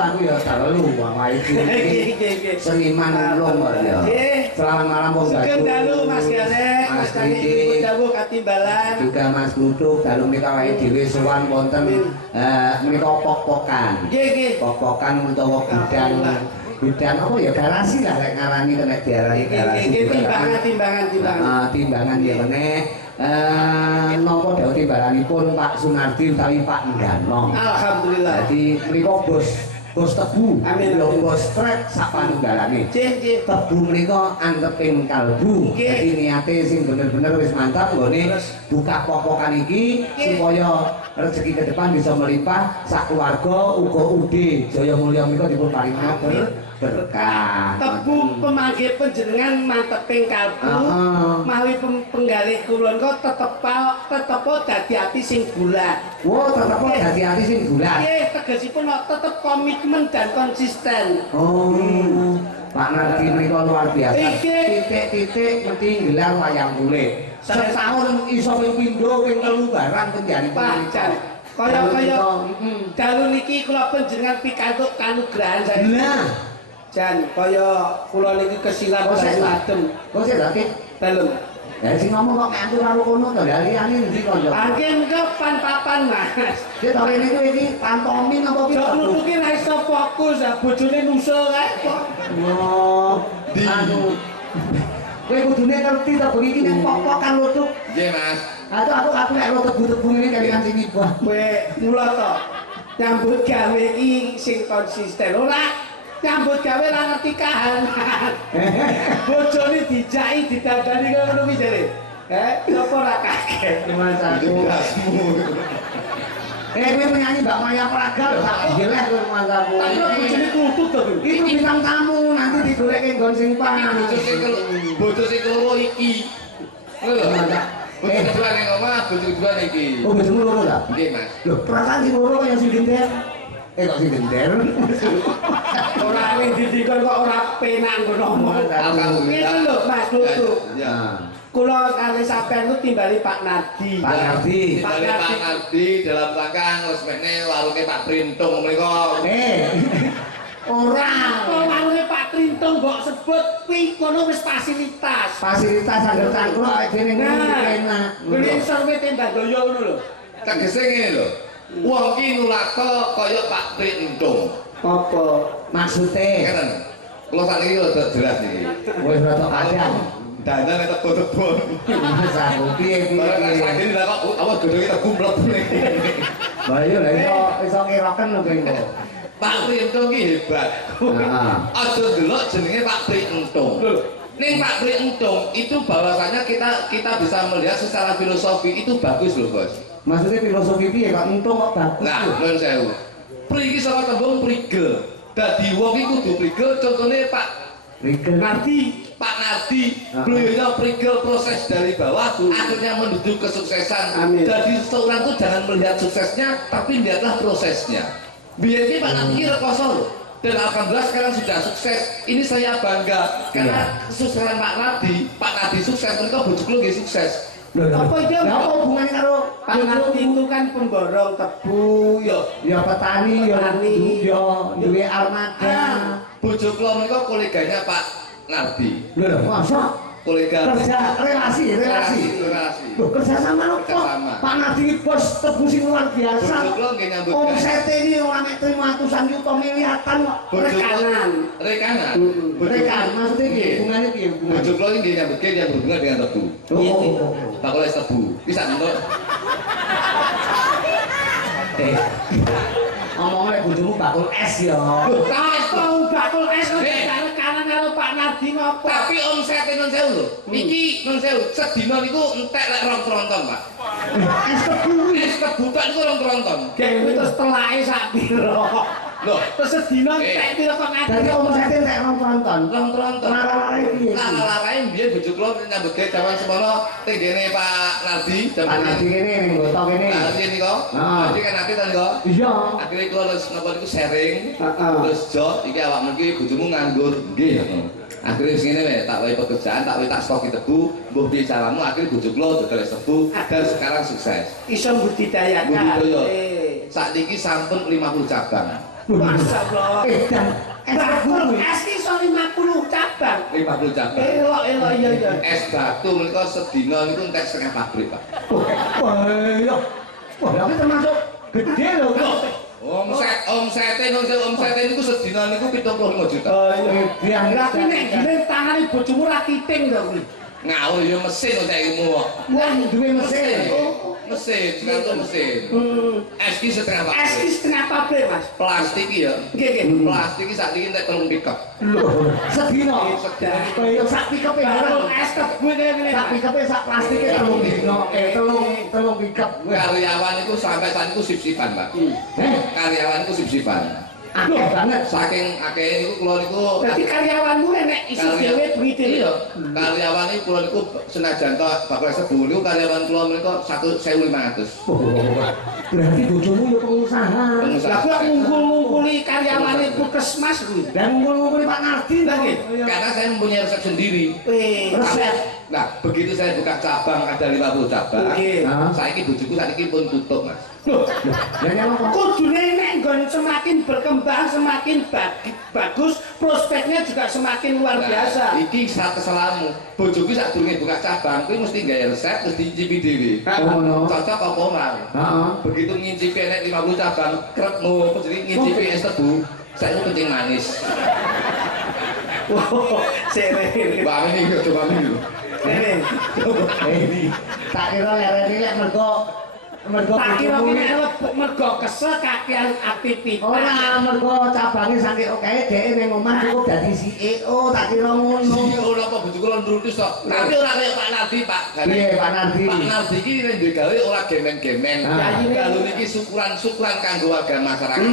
aku ya terlalu wae iki. Seniman ulung kok ya. Selamat malam Wong Dalu. Sugeng dalu Mas Galek, Mas Tani dawuh katimbalan. Juga Mas Gluduk dalu menika wae dhewe sowan wonten menika pok-pokan. Nggih, nggih. Pok-pokan utawa gudang apa ya garasi lah lek ngarani nek diarani garasi. Timbangan ya meneh. Napa dawuh timbalanipun Pak Sunardi utawi Pak Nggano. Alhamdulillah. Jadi mriku bos tebu. Amin. Lho bos trek sak panunggalane. Nggih. Tebu menika anteping kalbu. Jadi niate sing bener-bener wis mantap nggone buka pokokan iki supaya rezeki ke depan bisa melimpah sak keluarga uga udhe Jaya Mulya menika dipun paringi berkah. Tebu pemanggih panjenengan manteping kalbu. Mawi penggalih kula kok tetep dadi ati sing bulat. Wo tetep dadi ati sing bulat. Nggih, tegesipun tetep komitmen dan konsisten. Oh. Pak Nardi menika luar biasa. Iki Titik-titik mesti gelar wayang kulit. Setahun iso ping pindho ping telu barang kendhani pacar. Kaya dalu niki kula panjenengan pikantuk kanugrahan saya. Nah, Jan kaya kula niki kesilap adem. kok sik lagi Dalem. ya sing ngomong kok nganti karo kono to liyane ndi kok yo. Angge engko pan-papan Mas. Dia tau ini tuh ini pantomin apa Jok gitu? nutuki ra iso fokus, bojone nusul kae kok. Oh, anu. Kowe kudune ngerti to begini nek pok-pokan lutuk. Nggih, Mas. Aku nek lo tebu-tebu ngene kelingan sing ibah. Kowe mula to. Nyambut gawe iki sing konsisten ora nyambut gawe ra ngerti kahanan. Bojone dijaki didandani kaya ngono kuwi jare. Napa ora kaget Mas aku. Kowe penyanyi Mbak Maya Praga lho, tak jelek kowe Mas aku. tapi bojone kutut to kuwi. Itu bintang tamu nanti digoleki nggon sing pas. Bojo sing keloro iki. Lho. Bojo kedua ning omah, bojo kedua niki. Oh, bojomu loro ta? Nggih, Mas. Lho, perasaan sing loro yang sing gender. Kok sing gender? Ora ning didikon kok ora penak ngono omong. Alhamdulillah. Ngene lho Mas Lutu. Ya. Kula kali sampean ku timbali Pak Nardi. Pak Nardi. Pak Nardi dalam rangka ngresmekne warunge Pak Printung menika. Ora. Kok warunge Pak Printung mbok sebut kuwi kono wis fasilitas. Fasilitas anggar cangkruk awake dhewe enak. Kuwi sarwe tembak doyo ngono lho. Tegese ngene lho. Wong ki nulaka kaya Pak Printung. Apa maksude? Ngeten. Kula sakniki rada jelas iki. Wis rada padang. Dandan nek tebo-tebo. Wis aku piye. Sakjane lha kok apa godhonge tebu mlebu niki. Lah iya lha iso ngiroken lho kowe. Pak Printung ki hebat. Heeh. Aja delok jenenge Pak Printung. Ning Pak Printung itu bahwasanya kita bisa melihat secara filosofi itu bagus loh, Bos. Maksudnya filosofi piye kok entung kok bagus. Nah, nuwun sewu. Pri iki saka tembung prigel. Dadi wong iki kudu prigel, contone Pak Rigel Nardi. Pak Nardi, beliaunya prigel proses dari bawah, akhirnya menuju kesuksesan. Amin. Jadi seorang itu jangan melihat suksesnya, tapi lihatlah prosesnya. Biar ini Pak Nardi rekoso loh. Dan alhamdulillah sekarang sudah sukses. Ini saya bangga karena kesuksesan Pak Nardi sukses, mereka bojoklo nggih sukses. Apa itu? Lah apa hubungannya karo Pak Nardi itu kan pemborong tebu ya petani ya duwe armada. Bojoklo mereka koleganya Pak Nardi. Lho masa Kolega kerja relasi. Loh kerja sama apa? Kerjasama. Pak Nardi bos tebu sing luar biasa. Bojoklo nggih nyambut Omsete iki ora mek 300-an juta miliatan kok. rekanan. Rekanan. Rekan maksudnya piye? Hubungannya piye? Bojoklo ini dia nyambut yang berhubungan dengan tebu. Oh. Pak Koles tebu. Bisa nonton. Ngomongnya bojomu bakul es ya. Tahu bakul es rekanan karo Pak Nardi ngopo? Tapi omsete non sewu lho. Niki non sewu sedina niku entek lek 2 tronton, Pak. Es tebu. Es tebu tok niku 2 tronton. Gek kuwi terus telake sak piro. Loh, Terus sedina entek piro kok ngati. Dadi omsete entek 2 tronton. 2 tronton. Lara-lare piye? Lara-larae mbiyen bojo kula nyambut gawe jaman semono teng gene Pak Nardi Pak Nardi kene ning botok kene. Nardi niku. Jadi kan nanti ta niku. Iya. Akhirnya kula terus napa niku sharing. Heeh. Terus jo iki awakmu iki bojomu nganggur. Nggih. Akhirnya segini weh, tak wae pekerjaan, tak wae tak stok tebu, mbuh piye caramu akhirnya bojo kula dodol tebu dan sekarang sukses. Iso budidayakan. Budidaya. Saat ini sampun 50 cabang. Masyaallah. Dan es tebu Bakul es ki iso 50 cabang. 50 cabang. Elok iya. Es batu menika sedina niku entek setengah pabrik, Pak. wah ya wah tapi termasuk gede loh Omsete niku sedina niku 75 juta. biang Tapi nek gile tangane bojomu ra kiting to kuwi. Ngawur ya mesin kok saiki mu. wah duwe mesin Mesin, sekarang mesin. Es ki setengah pabrik. Es ki setengah pabrik, Mas. Plastik ya. Nggih. Plastik ki sak niki entek 3 pickup. loh sedina kaya sak pickup Bakul es tebu ngene. sak pickup sak plastike telung dino telung pickup Karyawan itu sampai saat itu sip-sipan, Pak. Karyawan itu sip-sipan. akeh banget Saking akeh niku kula niku Dadi karyawanmu nek iso dhewe duwite. iya. Karyawan niku kula niku senajan to bakal sebu niku karyawan kula menika 1.500. berarti bojomu ya pengusaha Lah kok ngungkul-ngungkuli karyawane puskesmas kuwi. dan ngumpul-ngumpul Pak Nardi Lagi. Karena saya mempunyai resep sendiri. resep Nah, begitu saya buka cabang ada 50 cabang. Oke. Saiki bojoku sakniki pun tutup, Mas. Loh, dan yang apa kudune nek nggon semakin berkembang semakin bagus, prospeknya juga semakin luar biasa. Iki sak kesalahanmu. Bojoku sak durunge buka cabang kuwi mesti gawe resep, mesti nyicipi dhewe. ngono Cocok apa ora? heeh Begitu ngincipi enek 50 cabang, kretmu, jadi ngincipi es tebu, saya kencing manis. Wow, sere. Mbak Amin iki coba ini. Sere. ini tak kira lereni lek mergo Tak kira bojomu kene mergo kesel kakean aktivitas. ora mergo cabange saking oke dhek ning omah cukup dadi CEO tak kira ngono Iki ora apa bojoku lho nurutis to. Tapi ora kaya Pak Nardi, Pak. piye Pak Nardi Pak Nardi iki nek duwe gawe ora gemen-gemen. Ah. Kalau niki syukuran-syukuran kanggo warga masyarakat,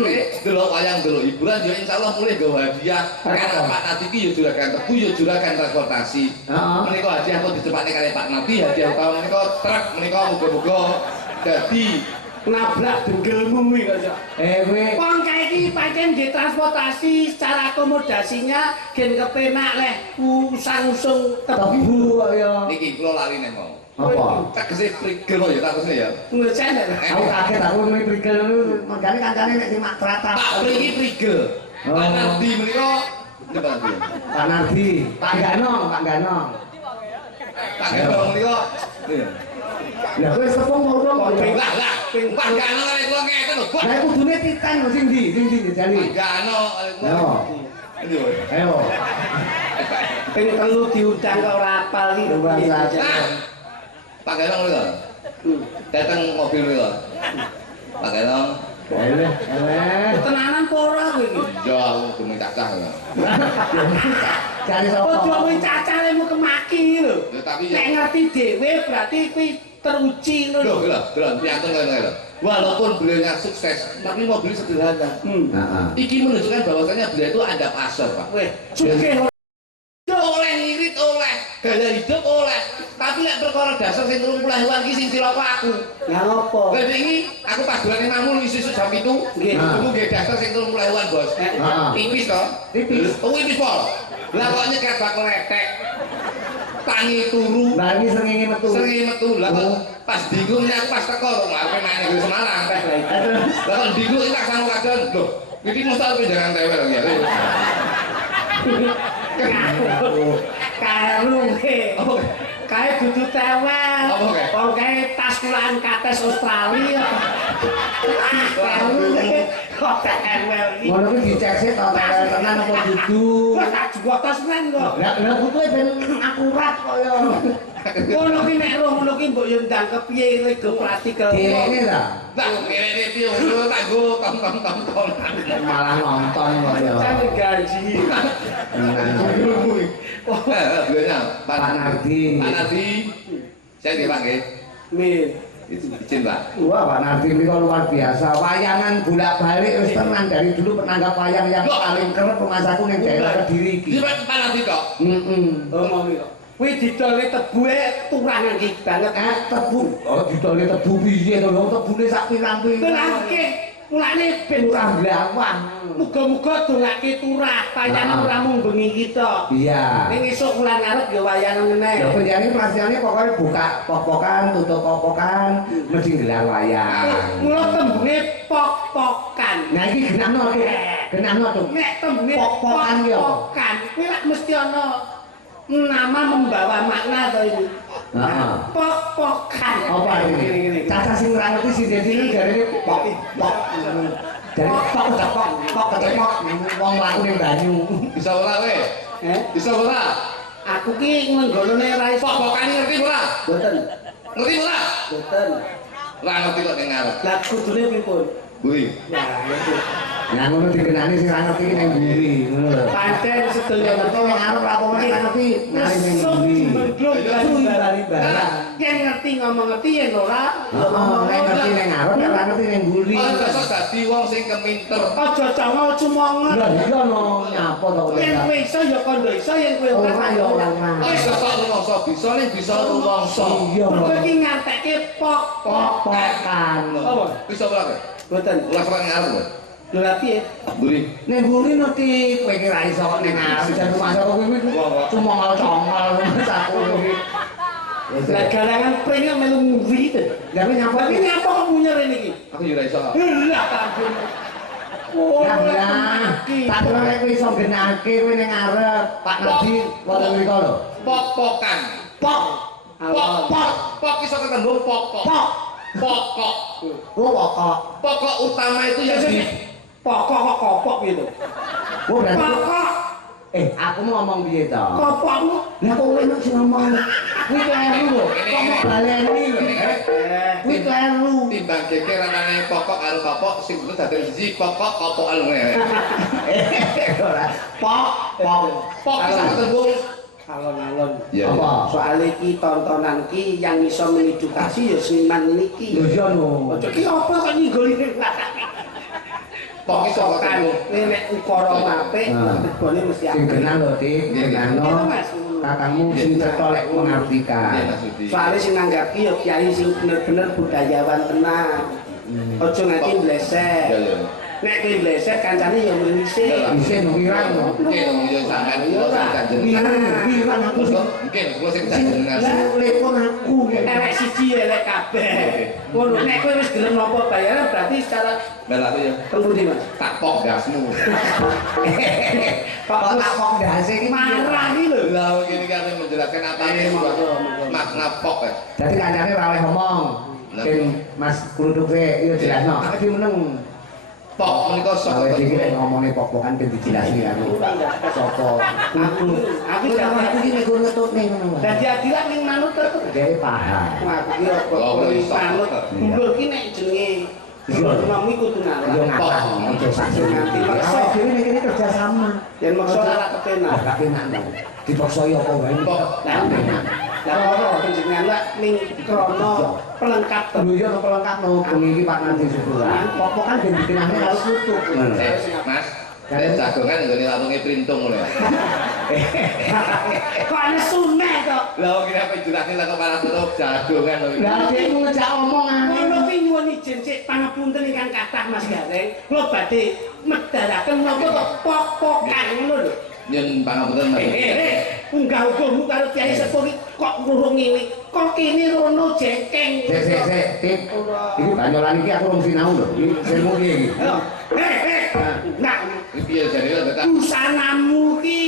delok wayang delok hiburan yo insyaallah mulih nggawa hadiah. Karena Pak Nardi iki yo juragan tebu, yo juragan transportasi. Heeh. Menika hadiah kok dicepakne kali Pak Nardi, hadiah utama menika truk menika muga-muga dadi nabrak denggelmu kuwi kok. kowe Wong kae iki pancen ditransportasi secara akomodasinya gen kepenak leh usang-usung tebu. tebu kok ya niki kula lali nek mau. apa Tegese prigel kok ya takesne ya. Ngecen. aku kaget aku muni prigel mangkane kancane nek simak tratap Pak Pri prigel. Pak Nardi menika napa Nardi? Pak Nardi Pak Ganong Pak Gendong menika. Iya. lah kowe sepung mau dong Lah lah, Pak Gano kali kula ngeten lho, Bos. lah kudune titan kok sing ndi jali Pak Gano kali kula. yo Ini lho. ayo Ping telu diundang kok ora apal iki. Coba saja. Nah, Pak Gano lho. Datang mobil lho. Pak Gano. eleh Tenanan apa ora kowe iki? Iya, aku demi cacah lho. cari sapa Ojo kuwi cacalemu kemaki lho. Ya tapi Nek ya ngerti dhewe berarti kuwi teruji lho, lho. lho, piantun lho. Walaupun beliaunya sukses, tapi mobil sederhana. heeh Iki menunjukkan bahwasanya beliau itu ada pasar, Pak. Weh, sugih Oleh ngirit oleh, gaya hidup oleh. Tapi lek perkara dasar sing 30.000 iki sing cilaka aku. ya ngopo? Lha iki aku pas dolane mamu isuk jam 7. Nggih. Ketemu nggih dasar sing 30.000, Bos. Heeh. Tipis to? Tipis. Oh, tipis pol. Lah kok nyekat bak letek. Tangi turu, lah iki srengenge metu sering metu. Lah kok pas bingung ini aku pas teko kok ngarepe main di Semarang. Lah kok bingung iki tak sang wadon. Loh, iki mosok pinjangan tewel ya. Karu Apa? kae dudu tewel. Apa, Kek? Wong kae tas kulaan kates Australia. Karu kok tewel iki. ngono kuwi dicek to tenan apa dudu Wah, tak juga tas men kok. lah butuhe ben akurat kaya Ngono ki nek roh ngono ki mbok yo ndang kepiye kowe go praktikal. direne ta Lah ngene piye lho tak go tom. malah nonton kaya Kan gaji. Beliaunya Pak Nardi Pak Nardi. Saya dipanggil. Min. Izin, Pak. wah Pak Nardi ini luar biasa wayangan bolak-balik wis tenan dari dulu penanggap wayang yang paling kerep pemasakku ning daerah Kediri iki Iki Pak Nardi kok. Omong iki. Kuwi didole tebuke turangan iki banget. tebu oh didole tebu piye to lho tebune sak pirang-pirang Terangke mulane ben Turah blawang. muga-muga dongake turah pancen ora mung bengi kita. Iya. Ning esuk wulan ngarep ya wayang meneh. Ya penjane plasiane pokoknya buka popokan, tutup popokan, mesti gelar wayang. Mula tembunge pok-pokan. Nah iki genahno tuh. Genahno tuh. Nek tembunge Pok-pokan ki apa? pok-pokan, kuwi lak mesti ana nama membawa makna to ini. Heeh. Pok-pokan. Apa ini? Caca sing ora ngerti sing dadi jarene pok. Dari pok kecepok wong laku ning banyu. Bisa ora we? Bisa ora? Aku ki ngenggolone ra iso. Pok-pokan ngerti ora? Mboten. Ngerti ora? Mboten. Ora ngerti kok ning ngarep. Lah kudune pripun? Buri. Ya, itu. Nah ngono dikenani sing ora ngerti ning mburi, ngono lho. Pancen sedaya Ngerti ning arep apa ora ngerti, nari ning mburi. Bari-bari. Yen ngerti ngomong ngerti yen ora. Heeh, nek ngerti ning arep ora ngerti ning mburi. Oh, dasar dadi wong sing keminter. Aja cangga cumongen. Lah iya no nyapa to kok. Yen kowe iso ya kondo iso, yen kowe Ora ya ora. Wis kok rumangsa bisa ning bisa rumangsa. Iya. Kowe iki ngartekke pok. Pok-pokan. Apa? Bisa ora? Mboten. Ora ora ngarep. Lho lha piye? Buri. Ning mburi ngerti kowe iki ra iso kok ning arep jan rumah kuwi cuma ngol-congol saku iki. Lah garangan pring melu nguri to. Tapi nyapa Tapi ngapa kok munyer ini iki? Aku yo ora iso. Lah tampun. Oh, Nah, tak kira nek kowe iso genake kowe ning arep Pak Nadi wonten mriko lho. Pok-pokan. Pok. Pok iso ketembung pokok. Pokok. Oh pokok. Pokok utama itu yang di pokok kok kopok gitu. Oh berarti Pokok aku mau ngomong piye to? kopokmu. Lah kok kowe nek sing ngomong kuwi kleru lho. Kok mau baleni lho. Kuwi kleru. timbang geger anane pokok karo kopok sing kudu dadi siji pokok kopok alune. Ora. Pok. Pok bisa ketembung Alon-alon. Iya. Apa? Soalnya ki tontonan ki yang bisa mengedukasi ya seniman niki. Lho iya no. Ojo ki apa kok nyenggoli ning Pok iso kan ketembung. nek ukara apik tegone mesti Sing apik. genah lho, Dik. Genahno. Kakangmu sing cetha lek Iya mengartikan. Mas Budi. Soalnya sing nanggapi ya kiai sing bener-bener budayawan tenan. Ojo nganti blesek. Iya iya. Nek kowe blesek kancane ya mlenisik. Isin wirang lho. Mungkin yo sampean kula sing kanjenengan. Wirang aku sing Mungkin kula sing kanjenengan. Lah lepon aku. Elek siji elek kabeh. Ngono nek kowe wis gelem nampa bayaran berarti secara Mel aku yo tembundi Mas. tak pok gasmu. Kok tak kok ndase iki Marah iki lho. Lah ngene kan menjelaskan apa makna pok ya. Dadi kancane ora oleh ngomong. Sing Mas Kruduk yo jelasno. Aku iki meneng. Pok menika Soale saka iki nek ngomongnya pok-pokan ben dijelasi anu. Sapa? Aku Aku iki nek ngetutne ngono. dadi adilan ning manut terus. Gawe paham. Aku ki apa manut. Mbok ki nek jenenge Nomi kudu Yo ngalah. ngalah aja sakit nganti. Awake dhewe nek kene kerja sama. Yen maksa ora kepenak. Ora kepenak to. Dipaksa yo apa wae. Pok. Lah penak. Lah ora jenengan lak ning krana pelengkap to. Lho yo pelengkap no bengi iki Pak Nadi Syukuran. Pok-pokan ben dikenane karo tutup. Mas, saya jagongan nggone latunge printung lho. Kok ana suneh to. Lah kira apa jurate lah kok malah tutup jagongan lho. Lah dekmu ngejak omongan. Ngono ki nyuwun izin sik pangapunten ingkang kathah Mas Gareng. Kula badhe medharaken menapa kok pok-pokan ngono lho. Yen pangapunten Mas. Unggah ugamu karo Kyai Sepuh kok ngurung ngene. Kok kene rono jengkeng. Sik, Tip. Iki banyolan iki aku rung sinau lho. Iki ilmu iki. Nah, Iki piye jane lho tak. busanamu ki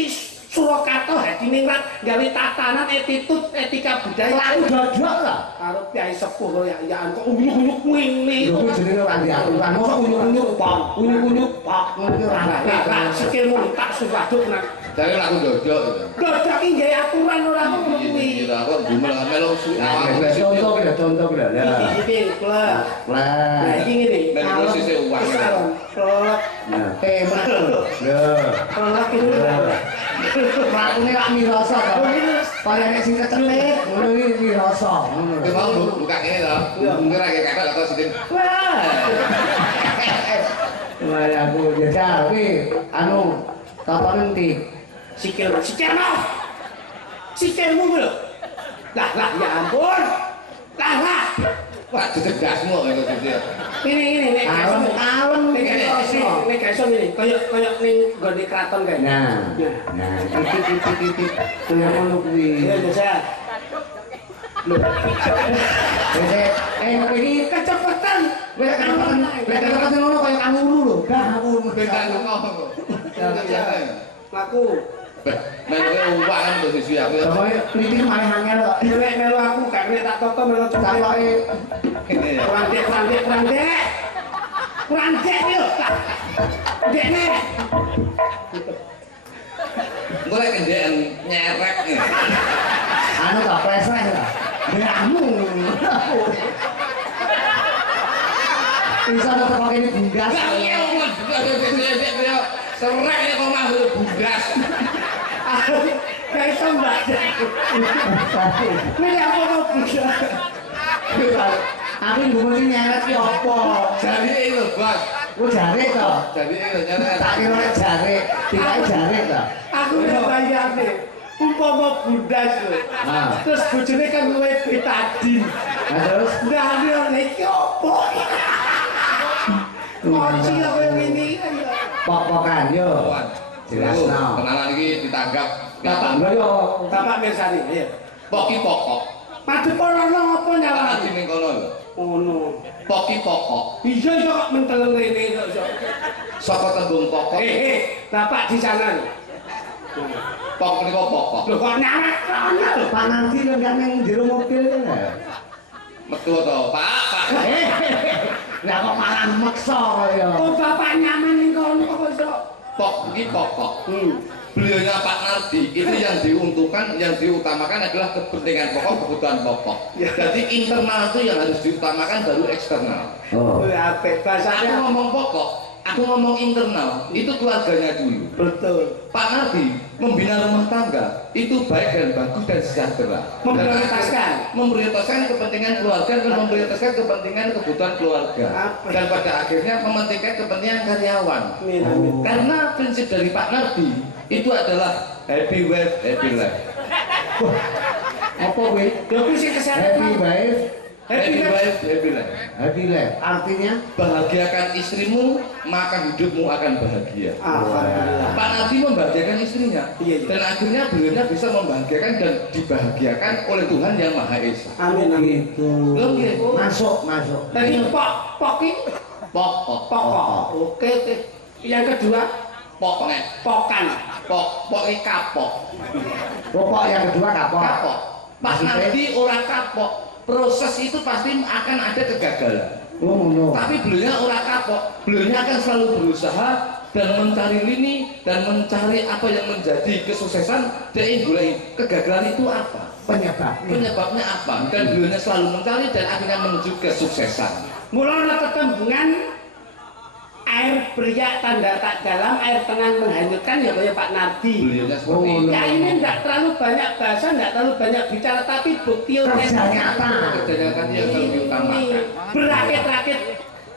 Surakarta hadiningrat gawe tatanan attitude etika budaya. Laku dodok lah. Karo Kyai Sepuh kok ya kok unyuk-unyuk ngene. Lho kuwi jenenge ora di aturan. Mosok unyuk-unyuk pak, unyuk-unyuk pak ngono iki ora Lah sikilmu tak suwaduk nang. Jare aku dodok gitu. Dodok ki nggawe aturan ora ngono kuwi. Iya, aku gumel melu awak Contoh ki lah. Iki klep. Nah, iki ngene. Ben posisi uang. Klep. Nah, temat lho. Lho. Klep iki. Rakune lak mirasa to. Kaya nek sing kecelik, ngono iki mirasa. Ngono. Itu mau buka kene to. Mungkin lagi kakak atau sidin. Wah. Wah, aku jajal kuwi anu tatanen ti. Sikilmu lho. Lah ya ampun. Lah. Wah, cerdasmu kok gitu. Ini nek Kalem nek iso ngene, kaya ning nggone kraton kae. Nah, titik. Kaya ngono kuwi. Ya bisa. Kowe iki Kecepatan. kecepatan ngono kaya kanguru lho. Gak aku Beda kok. Laku. Melu uang terus sisi aku. Pokoke pliti malah angel kok. Nek melu aku gak nek tak toto melu Takoke kurang dek yo. Dekne. Engko lek kendekan nyerep nih. anu tak preseh ta. Kamu. Bisa teko kene bunggas. Gak iya omong. Serek kok mah bunggas. Gak iso mbak. Nek apa kok bisa. Aku ngomongin nyeret ki apa? Jadi itu bang. Ku jare to. Jadi itu nyerep. Tak kira nek jare, dikai jare to. Aku udah bayangke. Umpama bundas lho. Ah. Terus bojone kan luwe betadin. Nah terus Nah, iki opo? Kunci apa yang ini? pok-pokan yo. Jelasno. Kenalan iki ditanggap. Bapak lho yo. Bapak mirsani, ayo. Poki pokok. Padu porono apa nyawa? Nanti ning kono lho. Ngono. Poki pokok. Iya kok menteleng rene kok. Saka tembung pokok. Bapak di sana lho. Pok menika pokok. Lho kok nyaret kono lho. Pak Nanti kan yang jero mobil kan ya. Metu to, Pak. Lah kok malah meksa kaya. Oh bapak nyaman ning kono kok iso. Pok iki pokok. Beliaunya Pak Nardi itu yang diuntungkan, yang diutamakan adalah kepentingan pokok, kebutuhan pokok. Ya. Jadi internal itu yang harus diutamakan baru eksternal. Oh. Apik Aku bahasanya. ngomong pokok, aku ngomong internal, itu keluarganya dulu. Betul. Pak Nardi membina rumah tangga itu baik dan bagus dan sejahtera. Memprioritaskan. Memprioritaskan kepentingan keluarga dan memprioritaskan kepentingan kebutuhan keluarga. Apa? Dan pada akhirnya mementingkan kepentingan karyawan. Amin, amin. Karena prinsip dari Pak Nardi itu adalah happy wife, happy life. Apa kowe? Lho kuwi sing kesehatan. Happy wife, Happy wife, happy life. happy life. Artinya Bahagiakan istrimu, maka hidupmu akan bahagia. Alhamdulillah. Pak Nardi membahagiakan istrinya, Iya, iya. dan akhirnya beliau bisa membahagiakan dan dibahagiakan oleh Tuhan yang Maha Esa. Amin amin. gitu. Loh, iya. Masuk. Tadi pok ini Pokok, pokok. Oke. Yang kedua pokoknya, pokan. pokoknya kapok. Pokok yang kedua kapok. Kapok. Pak Maksudnya? Nardi orang kapok. Proses itu pasti akan ada kegagalan. Oh ngono. Tapi beliaunya orang kapok. Beliaunya akan selalu berusaha dan mencari lini dan mencari apa yang menjadi kesuksesan dan mulai kegagalan itu apa. Penyebabnya apa? Dan beliaunya selalu mencari dan akhirnya menuju kesuksesan. Mula ana tetembungan air beriak tanda tak dalam, air tenang menghanyutkan ya kayak Pak Nardi. Beliaunya seperti Oh, itu. Ya ini enggak terlalu banyak bahasa, enggak terlalu banyak bicara, tapi bukti Kerja nyata. Kerjanya kan yang harus diutamakan. Berakit-rakit,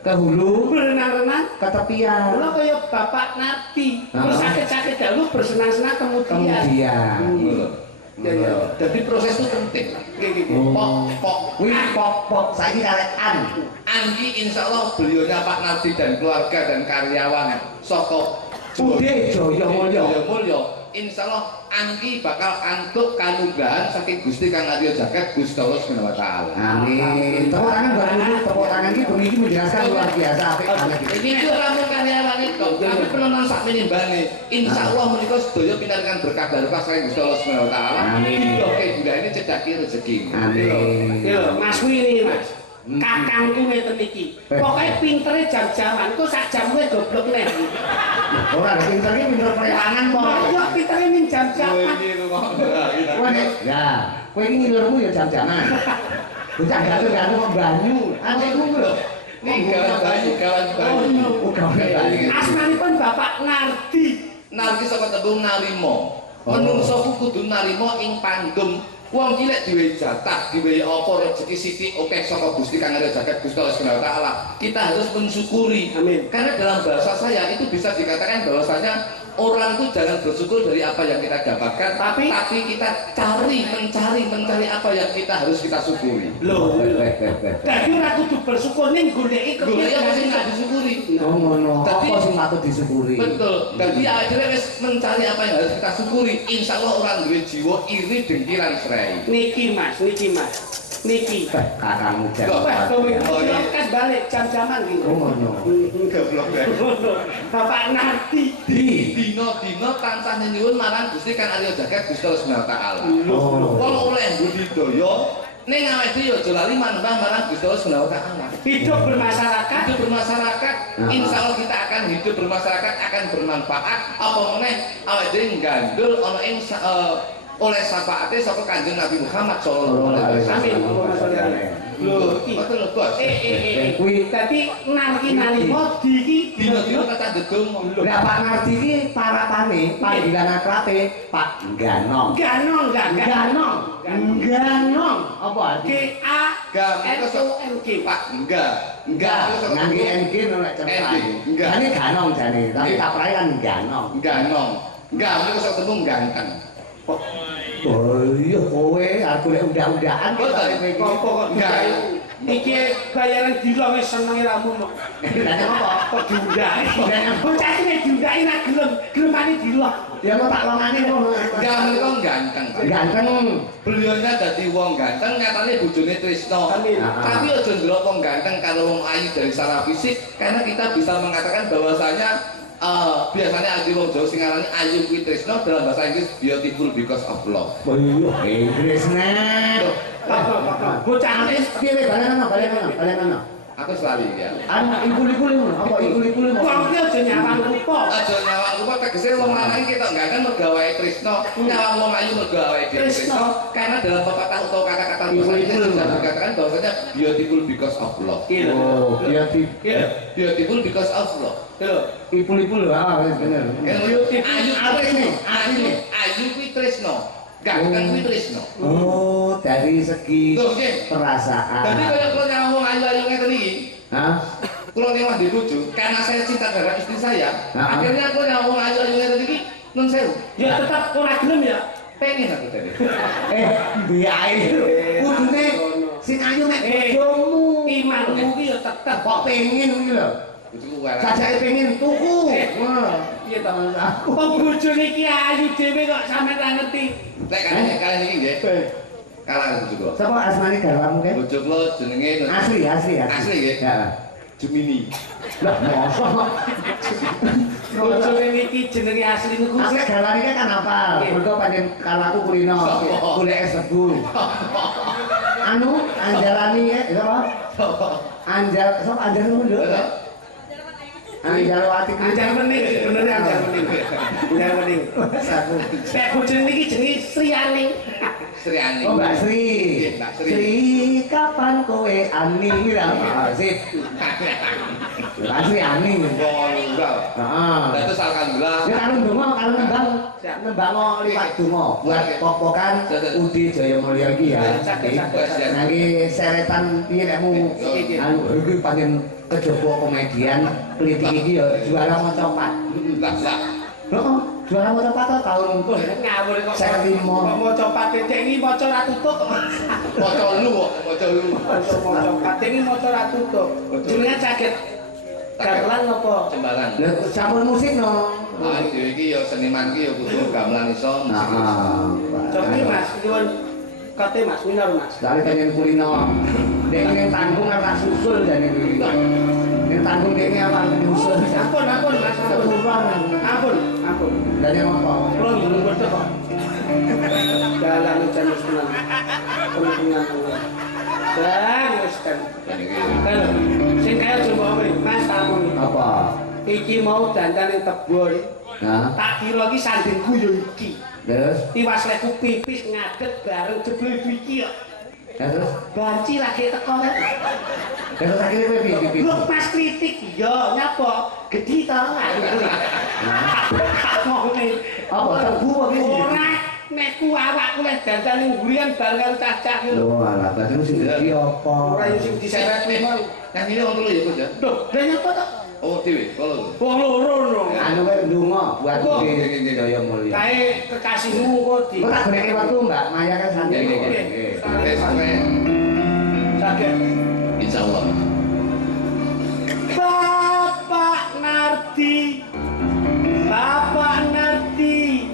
Ke hulu, berenang-renang. ke tepian. Mula kayak Bapak Nardi, bersakit-sakit dahulu, bersenang-senang kemudian. Kemudian. Jadi proses itu penting. Pok. Wih, pok. Saiki karekan. Anggi insya Allah beliaunya Pak Nardi dan keluarga dan karyawan Soko Ude Jayamulya. insya Allah Anggi bakal antuk kanugrahan saking Gusti Kang Arya Jagat Gusti Allah Subhanahu wa taala. Amin. Tepuk tangan buat dulu. Tepuk tangan ini begini menjelaskan luar biasa. Apik banget iki. Ini ramu karyawan itu, tapi penonton sak menimbane. Insya Allah menika sedaya pinangan berkah barokah saking Gusti Allah Subhanahu wa taala. Amin. Didoke juga ini cedaki rezeki. Amin. Yo, Mas Wini Mas. Kakangku ngeten iki. Pokoke pintere jam-jaman, kok sak jam kowe goblok neh. Ora ada pinter iki pinter prewangan kok. Yo pintere ning jam-jaman. Kowe nek ya, kowe iki ngilurmu ya jam-jaman. Bocah ganteng-ganteng kok banyu. Adikku lho. Ini kawan bayi. Oh, kawan bayi. Asmanipun Bapak Nardi. Nardi saka tembung narimo. Menungso kudu narimo ing pandum Wong cilik diwehi jatah, diwehi apa rezeki sithik akeh saka Gusti Kang Arya Jagat Gusti Allah Subhanahu wa taala. Kita harus mensyukuri. Amin. Karena dalam bahasa saya itu bisa dikatakan bahwasanya orang itu jangan bersyukur dari apa yang kita dapatkan, tapi kita mencari apa yang kita harus kita syukuri. Loh, jadi ora kudu bersyukur ning goleki Golek apa sing nggak disyukuri? Oh ngono. Jadi- Apa sing patut disyukuri? Betul. Jadi akhirnya wis mencari apa yang harus kita syukuri. Insya Allah orang duwe jiwa iri dengki lan srei. Niki Mas. Niki. Kakangmu Wah, kowe Oh, iya. kan balik jam-jaman iki. Oh ngono. Goblok ya. Bapak Nardi. Dino tansah nyuwun marang Gusti Kang Arya Jagat Gusti Allah Subhanahu wa taala. Oh. Wong oleh budidaya ning awake dhewe aja lali manembah marang Gusti Allah Subhanahu wa taala. Hidup bermasyarakat. Hidup bermasyarakat, insya Allah kita akan hidup bermasyarakat, akan bermanfaat. Apa meneh awake dhewe gandul ana ing oleh syafaate saka Kanjeng Nabi Muhammad sallallahu alaihi wasallam. Amin. Allahumma sholli alaihi. Lho, iki. Betul lho, Bos. Kuwi Dadi narki-narima iki Dino-dino kata dedung. Lah Pak Nardi iki parapane panggilan akrabe Pak Ganong. Ganong. Ganong. Apa G A N O N G. Pak enggak Ngangge NG nek ceritane. Enggak. Jane Ganong jane, tapi kaprae kan Ganong. enggak mereka sok tembung ganteng. Oh iya kowe aku lek undak-undakan Betul. Apa kok Enggak. Iki bayaran dilo wis seneng ramu kok. Lah apa? Kok diundai? Bocah iki nek diundai ra gelemane dilo. Ya mau tak longane ngono. Enggak mereka ganteng. Ganteng. Beliaunya dadi wong ganteng katanya bojone Trisno. Amin. Tapi aja ndelok wong ganteng kalau wong ayu dari secara fisik karena kita bisa mengatakan bahwasanya biasanya ada wong Jawa sing ngarani ayu kuwi Trisno dalam bahasa Inggris beautiful because of love. Oh iya, Inggris nek. Bocah Wis piye balen. Aku selalu ya. Iku-iku ngono, apa iku-iku ngono. wong iki aja nyawang rupa. Aja nyawang rupa tegese wong lanang kita enggak kan mergawe Trisno, nyawang wong ayu mergawe Trisno karena dalam pepatah atau kata-kata bahasa Inggris sudah dikatakan bahwasanya beautiful because of love. Oh, iya Beautiful because of love. Lho, iku-iku lho, wis bener. Ayu kuwi Trisno. Ganteng kuwi Trisno. Oh, dari segi Tuh, nggih. perasaan. Jadi kalau kula nyawang wong ayu-ayu ngeten iki, Hah? kula nyawang di bojo karena saya cinta terhadap istri saya, akhirnya aku nyawang wong ayu-ayu ngeten iki nun sewu. ya tetap ora gelem ya. Pengen aku tadi. Biae. Kudune sing ayu mek bojomu. Imanmu iki ya tetep Kok pengen iki lho. Bojoku wae. Sajake pengen tuku. Wah. piye to aku. Kok bojone iki ayu dhewe kok sampe ra ngerti. Lek kalian iki nggih. Kalah bojo kula. Sapa asmane garwamu ke? Bojo kula jenenge Asli. Asli, nggih? Ya. Gemini. Lah mosok. Bojone iki jenenge asli niku. Asli garwane iki kan apa? Mergo pancen kalau aku kulino golek es tebu. Anu Anjalani ya, itu apa? Anjal, sop Anjal dulu. Anjalwati Anjar mening, bener anjar mening. Anjar mening. Satu. Nek bojone iki jenenge Sriani. Sri Ani. Oh Mbak Sri. Mbak Sri. Sri kapan kowe ani lah. Sip. Mbak Sri ani. Enggak. Heeh. Terus alhamdulillah. Ya kalau ndonga kalau nembang liwat donga buat pokokan Udi Jaya Mulya iki ya. Nanti seretan piye nekmu anu iki pancen kejaba komedian kritik iki ya juara mocopat. Lah. Heeh, juara mocopat tahun Ngawur kok. 55. Maca patet iki maca ra tutuk. Maca lu. Maca patet iki maca ra tutuk. Jenenge caget. Gamelan apa? Jembalan. Lah campur musik no. Ah, iki ya seniman iki ya kudu gamelan iso musik. Cobi Mas, nyuwun kate Mas, minor Mas. Dari pengen kulino. Dek ning tanggung ora susul jane iki. Ning tanggung dene apa nyusul. Ampun Mas, ampun. Dan yang apa? Kulo nggih wedhe kok. Dalan udan wis tenan. Kemungkinan Allah. Dan wis ten. Lho, sing kaya coba Mas tamu iki. Apa? Iki mau dandane tebon. Nah, Tak kira iki sandingku ya iki. terus Tiwas leku pipis ngadeg bareng jebul iki kok. terus Banci lagi teko kan. terus akhirnya kowe pipi. Lu Mas kritik ya nyapa? Gedhi to aku kuwi. Ngomongin Apa tebu apa iki? ora nek nenekku awakku lek dandan ning mburi kan bal karo cacah iki lho. Lho alah berarti sing iki apa? Ora yo sing diseret memang. Yang ini orang dulu ya Coach ya? Loh, lha nyapa to? Oh dewe, kalau Wong loro no. Anu kowe ndonga buat Apa? Gusti Jaya Mulya. Kae kekasihmu kok di. Kok tak goleki waktu Mbak Maya kan santai. sampai Saged. insya Allah. Bapak Nardi,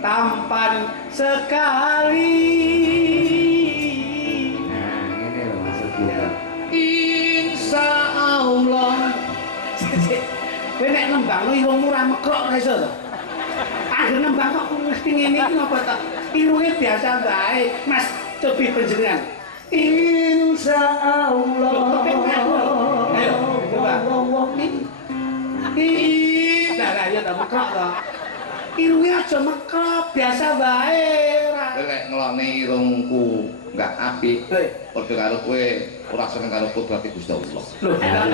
tampan sekali. Nah, ini loh maksudnya. Insya Allah. Kowe nek nembangno irungmu ora mekrok ora iso to. Angger nembang kok mesti ngene iki napa to? Irunge biasa bae, Mas. Cobi panjenengan. Insya Allah. Ayo, coba. Lah ya ta mekrok to. Irunge aja mekrok, biasa bae ora. Lek ngelone irungku nggak apik, padha karo kowe ora seneng karo putrane Gusti Allah. Loh, lah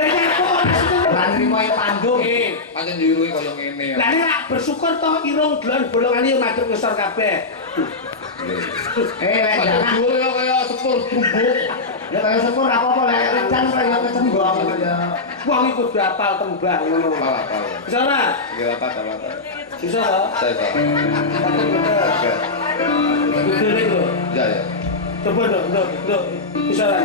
nyapa ora seneng. Ora nrimo ya pandung. Pancen irunge kaya ngene. Lah nek bersyukur to irung blon bolongane yo madhep ngesor kabeh. Lek Pancen jangan. dhuwur kaya sepur tumbuk. Ya kaya sepur apa apa lek rencang kaya kecembong ya. Wong iku kudu apal tembang ngono. Pala. Bisa ora? Kira apa? Bisa to? Saya Pak. Oke. Betul iku. Ya ya. Coba dong. Bisa ora?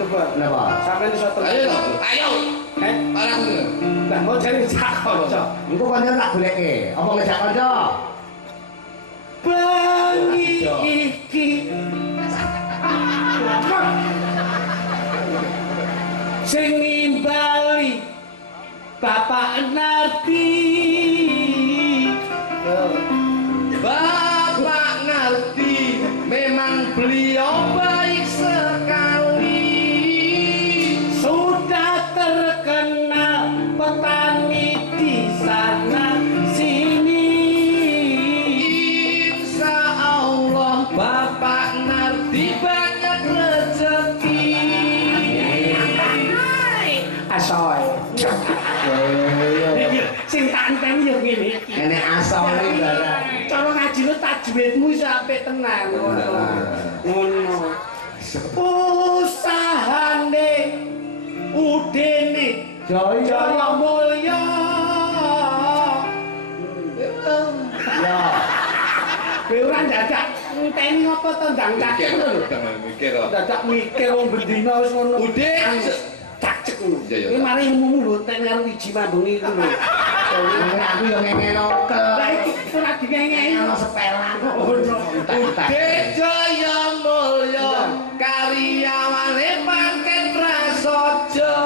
Coba. Kenapa? Sampai iso tembang. Ayo toh, ayo. Parah ngono. Lah mau cari cakon, Cok. Engko kanca tak goleki. Apa ngejak kanca? Bengi iki sing nimbali Bapak Nardi. Bapak ngerti, memang beliau baik sekali. Sudah terkenal petani di sana sini. Insya Allah Bapak ngerti banyak rezeki. Asoy. Sing tak enteni yo ngene iki. Enek asal iki barang. Cara ngaji lu tajwidmu iso apik tenan ngono. Ngono. Usahane udene Jaya Mulya. Ya. Kowe ora dadak ngenteni apa to ndang cacek ngono lho. Jangan mikir kok. Dadak mikir wong bendina wis ngono. Ude. Cacek ngono. Iya, iya. Iki mari ilmumu lho entek karo wiji mambungi iku lho. Aku yo ngene nokel. Lah iki ora dingengeki. Ono sepelan kok. Ude Jaya Mulya karyawane paket prasaja.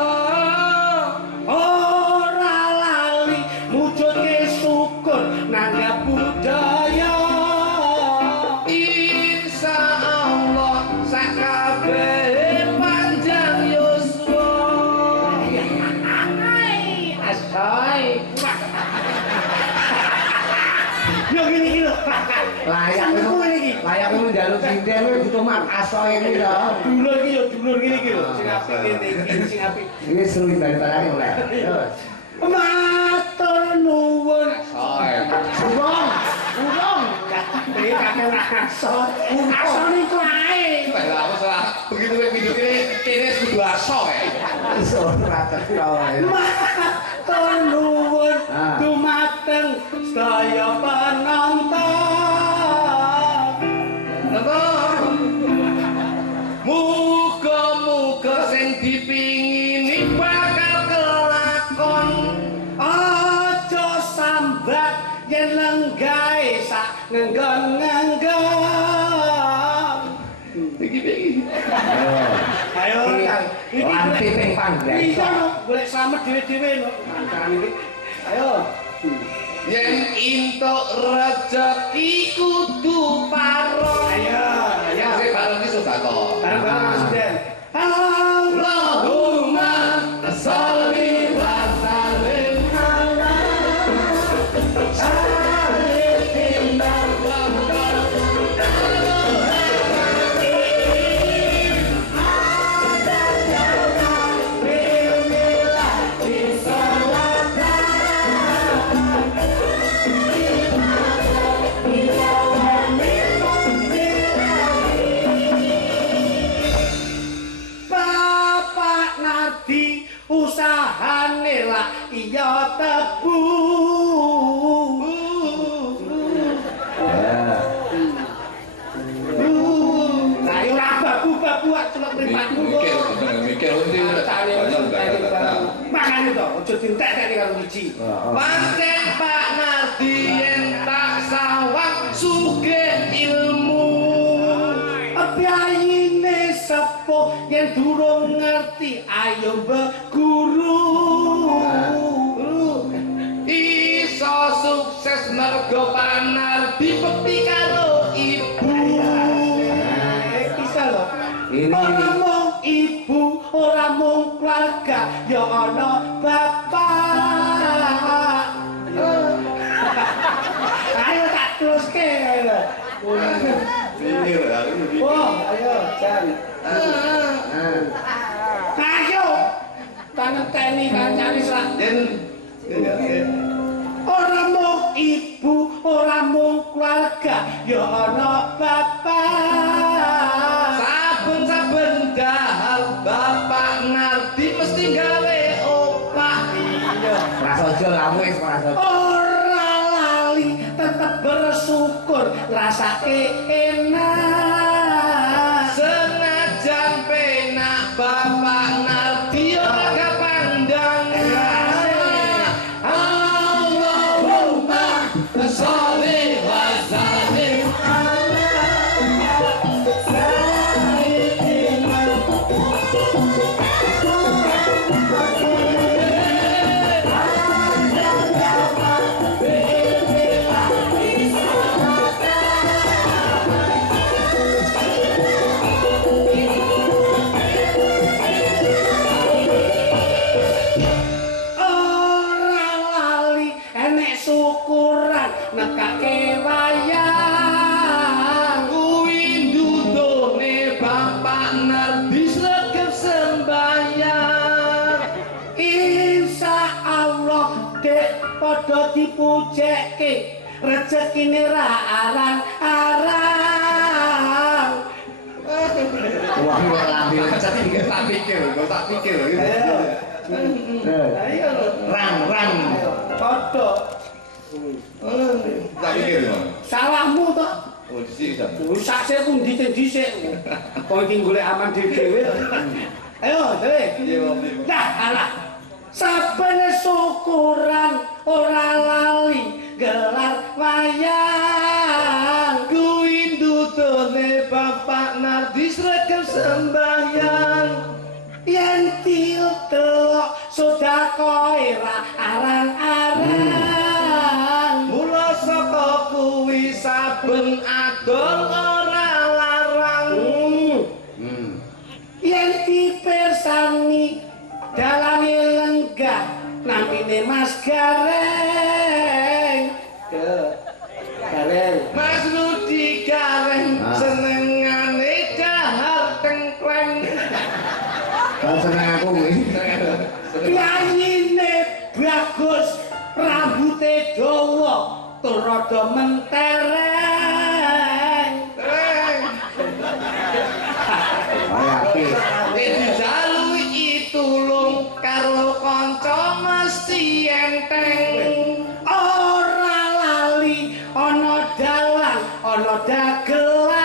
Ora lali mujudke syukur nanggap budaya. Insya Allah sakabeh panjang yuswa. Asoy. Yo gini iki lho. Layak layak njaluk sinden kowe butuh mak asoe iki lho. Dulur iki yo dulur ngene iki lho. Sing apik ngene iki sing apik. Iki seru barang-barang oleh. Terus. Matur nuwun. Urung. Iki kakek asoy. Asoy iku ae. Lah apa salah begitu kayak video kene kudu aso ya. Wis ora ketro wae. Matur nuwun dumateng sedaya penonton. Muga-muga sing dipingini bakal kelakon. Aja sambat yen lenggae sak ngenggon-ngenggon. Iki. Ayo Kang. Lanti ping panggrek. Iya no, golek slamet dhewe-dhewe no. Mangkane iki. Ayo. Yen entuk rezeki kudu paro. Ayo, ayo. Sing bareng iki sedekah. Bareng-bareng Mas Den. Allahumma sholli wa sallim ala sayyidina Muhammad. Bismillah. ngerti ayo beguru. Iso sukses mergo panardi bekti karo ibu. Bisa loh. Ini Ora mung ibu, ora mung keluarga, ya ana bapak. Ayo tak teruske ayo. Wah, ayo Jan. Ayo. Tangan teni kancane sak. Ora mung ibu, ora mung keluarga, ya ana bapak. Saben-saben dahar bapak Nardi mesti gawe opah. Iya. prasaja lah wis prasaja. Ora lali, tetep bersyukur, rasake enak. Senajan penak bapak Nardi ora kapandang. Allahumma sholli wa sallim. Ora lali, enek syukuran, nekake wayang. Kuwi ndudune bapak Nardi sregep sembayang. Insya Allah dek padha dipujekke, rezekine ra arang-arang. Wah, ora ambil Tak pikir, tak pikir. Ayo rang. padha. Tak pikir. Salahmu to. Oh, sih kan. Rusak sik ku dhisik. Kok iki golek aman dhewe. Ayo, Dek. Dah, alah. Saben syukuran ora lali gelar wayang. Kuwi ndudune bapak Nardi sregep sembayang. Yen tilok sedekah ra arang-arang. Mula saka kuwi saben adol ora larang. Yen dipirsani dalane lenggah nampine Mas Gareng. Gareng. Mas Rudi Gareng senengane dahar tengkleng. Seneng aku kuwi. Piyayine bagus, rambuté dawa, tur rada mentereng. Ayake. Dijalui tulung karo kanca mesti enteng. Ora lali ana dalang, ana dagelan.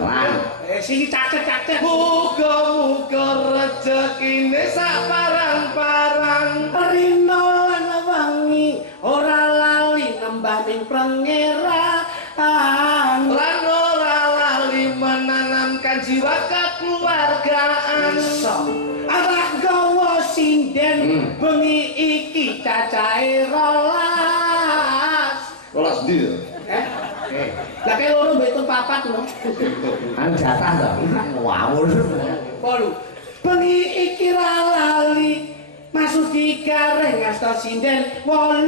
Lan Sing cacet-cacet. Muga-muga rezekine sak parang-parang. Rino lan wengi ora lali nembah ning pangeran. Lan ora lali menanamkan jiwa kekeluargaan. Arah gawa sinden bengi iki cacahe 12. Kelas ndi? Lah kaya loro mbek itu papat lho. anu jatah to. Ngawur. Polu. Bengi iki ra lali Masudi Gareng asta sinden 8.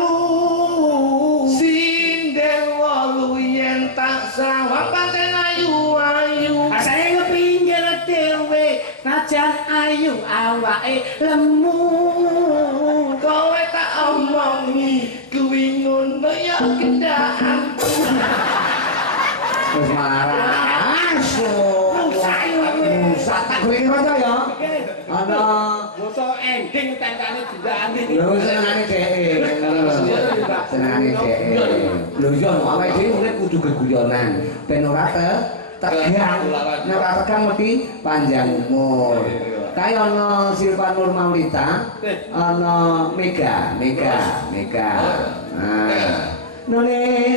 Sinden 8 yen tak sawah pancen ayu-ayu. Asale ngepinggir dhewe najan ayu awake lemu. Kowe tak omongi kuwi ngono ya kendaan. Wis marah. Musa tak kowe kanca ya. Ana Bosok ending tengkane dindakane. lho senengane dhek. Senengane dhek. Lho iya awake dhewe urip kudu geguyonan ben ora tegang. Nek ora tegang mesti panjang umur. Kayak ana Silva Nur Maulita, ana Mega. Nah. None.